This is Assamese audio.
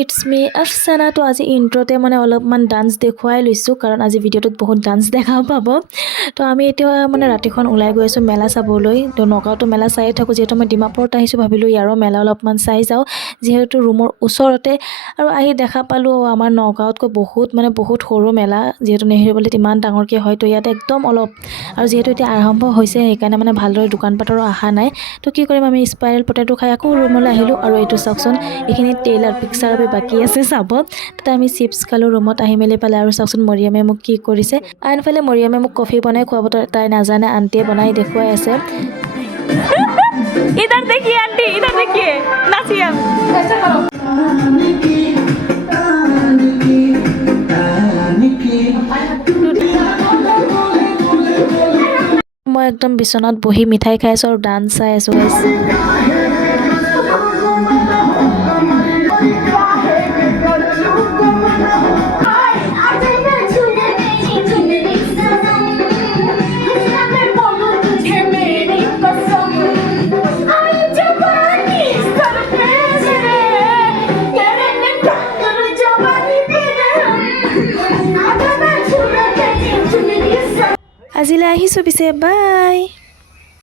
ইটস মি আফসানা। তো আজি ইন্ট্ৰতে মানে অলপমান ডান্স দেখুৱাই লৈছোঁ, কাৰণ আজি ভিডিঅ'টোত বহুত ডান্স দেখা পাব। তো আমি এতিয়া মানে ৰাতিখন ওলাই গৈ আছোঁ মেলা চাবলৈ। তো নগাঁৱতো মেলা চায়ে থাকোঁ, যিহেতু মই ডিমাপুৰত আহিছোঁ, ভাবিলোঁ ইয়াৰো মেলা অলপমান চাই যাওঁ, যিহেতু ৰুমৰ ওচৰতে। আৰু আহি দেখা পালোঁ আমাৰ নগাঁৱতকৈ বহুত সৰু মেলা, যিহেতু নেহেৰুবালিত ইমান ডাঙৰকৈ হয়। তো ইয়াতে একদম অলপ, আৰু যিহেতু এতিয়া আৰম্ভ হৈছে সেইকাৰণে মানে ভালদৰে দোকান পাতৰো অহা নাই। তো কি কৰিম, আমি স্পাইৰেল পটেটো খাই আকৌ ৰুমলৈ আহিলোঁ। আৰু এইটো চাওকচোন, এইখিনি ট্ৰেইলাৰ পিকচাৰ বাকী আছে চাব। তাতে আমি চিপছ খালোঁ ৰুমত আহি মেলি পালে। আৰু চাওকচোন মৰিয়ামে মোক কি কৰিছে, আনফালে মৰিয়ামে মোক কফি বনাই খুৱাব, তাই নাজানে, আণ্টিয়ে বনাই দেখুৱাই আছে। इधर देखिए आंटी, इधर देखिए नाचिए आप। মই একদম বিচনাত বহি মিঠাই খাই আছোঁ আৰু ডান্স চাই আছোঁ গাইছ। আজিলৈ আহিছোঁ পিছে, বাই।